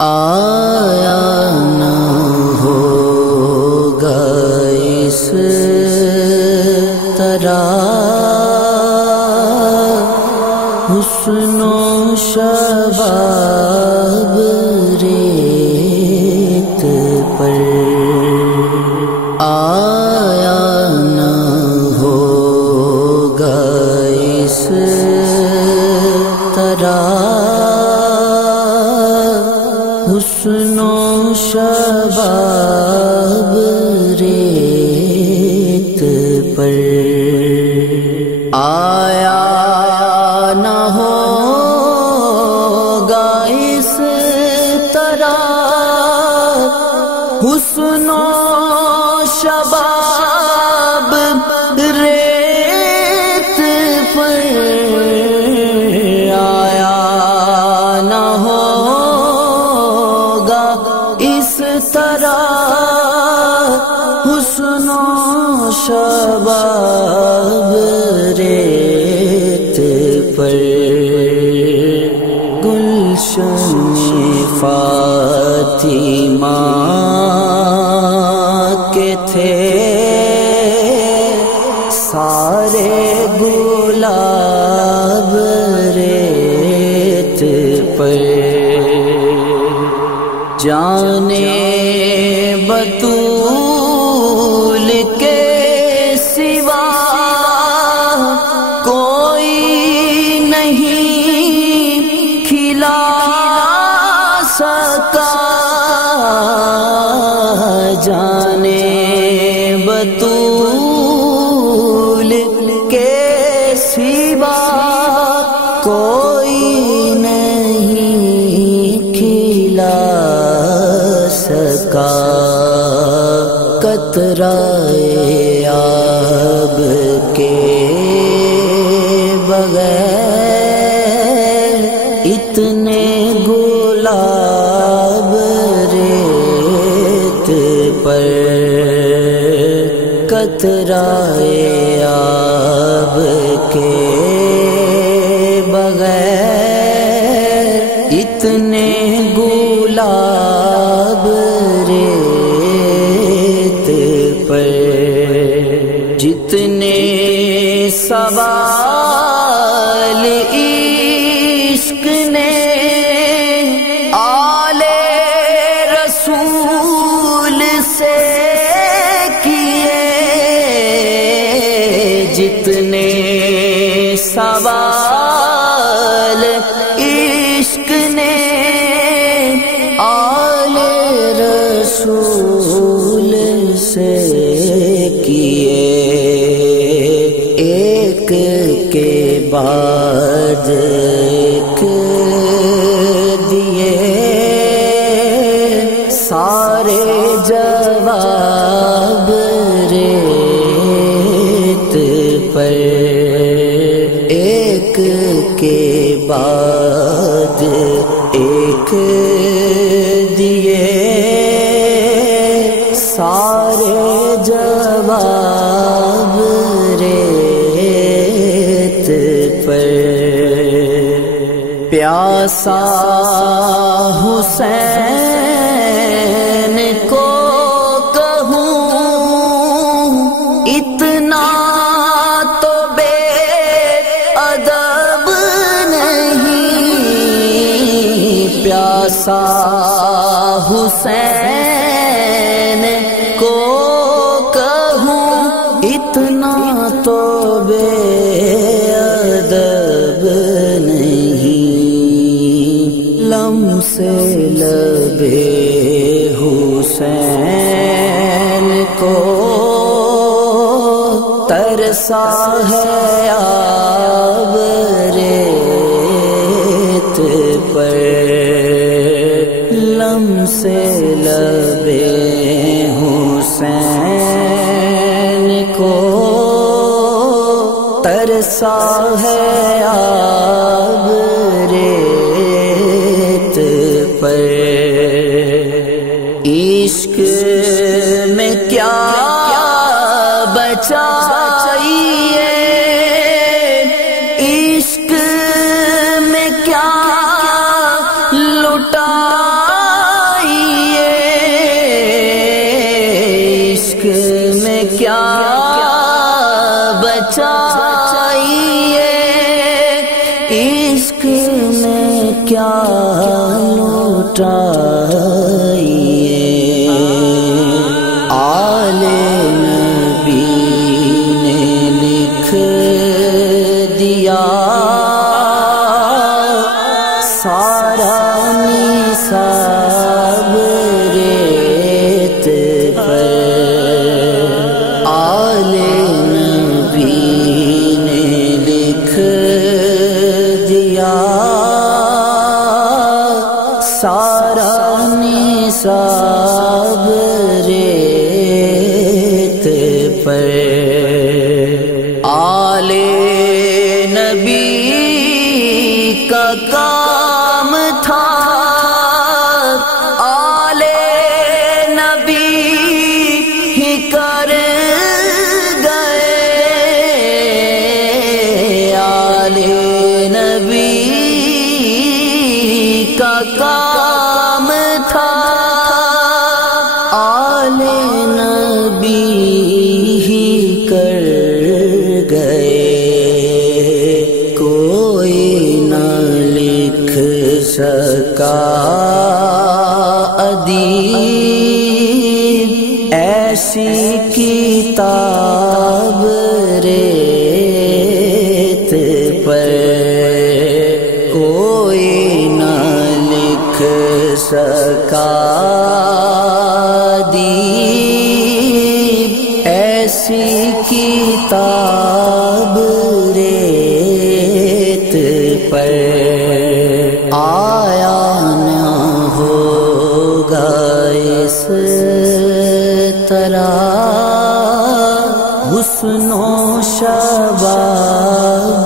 آیا نہ ہوگا اس طرح حسن و شباب ریت پر، آیا نہ ہوگا اس طرح حسن و شباب ریت پر، آیا نہ ہوگا اس طرح حسن و شباب ریت پر، آیا نہ ہوگا اس طرح حسن و شباب ریت پر، گلشن فاطمہ کے تھے سارے گلاب ریت پر، جانے بطول کے سوا کوئی نہیں کھلا سکا، جانے بطول کے سوا کوئی نہیں کھلا سکا، قطرۂ آب کے بغیر اتنے گلاب ریت پر، قطرۂ آب کے بغیر اتنے گلاب ریت پر، جتنے سوال عشق نے آل رسول سے کیے، جتنے سوال عشق نے آل رسول سے کیے، ایک کے بعد ایک دیے سارے جواب ریت پر، ایک کے بعد ایک دیے سارے جواب ریت پر، پیاسا حسین کو کہوں اتنا تو بے ادب نہیں، پیاسا حسین کو کہوں اتنا تو بے ادب نہیں، لمس لبے حسین کو ترسا ہے آب ریت پر، لمس لبے حسین کو ترسا ہے آب ریت پر، عشق میں کیا بچا چاہیے، عشق میں کیا لٹا مٹائیے، آل نبی نے لکھ دیا سارا نصاب ریت پر، آل نبی نے لکھ دیا سارا نصاب ریت پر، آل نبی کا کام تھا، آل نبی ہی کر گئے، آل نبی کا کام تھا، آل نبی ہی کر گئے، کوئی نہ لکھ سکا ادیب ایسی کتاب ریت پر، کوئی نہ لکھ سکا ادیب ایسی کتاب ریت پر، آیا نہ ہوگا اس طرح حسن و شباب